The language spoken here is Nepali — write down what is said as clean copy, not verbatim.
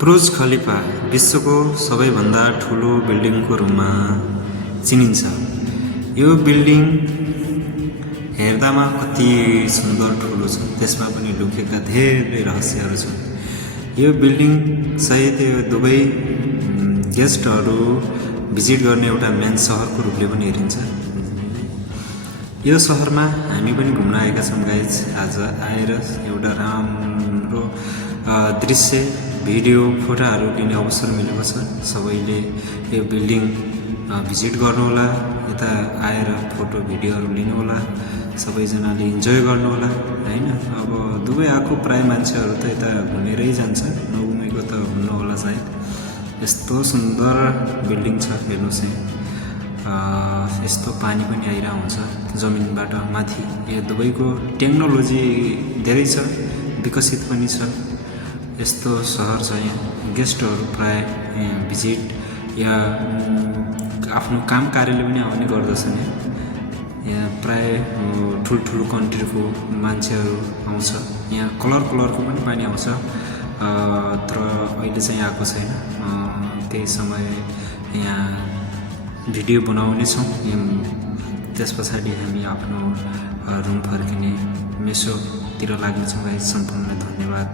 बुर्ज खलिफा विश्वको सबैभन्दा ठुलो बिल्डिङको रूपमा चिनिन्छ। यो बिल्डिङ हेर्दामा कति सुन्दर ठुलो छ, त्यसमा पनि लुकेका धेरै रहस्यहरू छन्। यो बिल्डिङ सहित यो दुवै गेस्टहरू भिजिट गर्ने एउटा मेन सहरको रूपले पनि हेरिन्छ। यो सहरमा हामी पनि घुम्न आएका छौँ गाइज। आज आएर एउटा राम्रो दृश्य भिडियो फोटोहरू लिने अवसर मिलेको छ। सबैले यो बिल्डिङ भिजिट गर्नुहोला, यता आएर फोटो भिडियोहरू लिनुहोला, सबैजनाले इन्जोय गर्नुहोला हैन। अब दुवै आएको प्राय मान्छेहरू त यता घुमेरै जान्छ, नघुमेको त हुन्न होला सायद। यस्तो सुन्दर बिल्डिङ छ हेर्नुहोस् है। यस्तो पानी पनि आइरहेको हुन्छ जमिनबाट माथि। यो दुवैको टेक्नोलोजी धेरै छ, विकसित पनि छ। यस्तो सहर छ यहाँ। गेस्टहरू प्राय भिजिट या आफ्नो काम कार्यले पनि आउने गर्दछन्। यहाँ प्राय ठुल्ठुलो कन्ट्रीको मान्छेहरू आउँछ। यहाँ कलरको पनि पानी आउँछ, तर अहिले चाहिँ आएको छैन। त्यही समय यहाँ भिडियो बनाउनेछौँ। त्यस पछाडि हामी आफ्नो रुम फर्किने मेसोतिर लाग्नेछौँ। सम्पूर्णलाई धन्यवाद।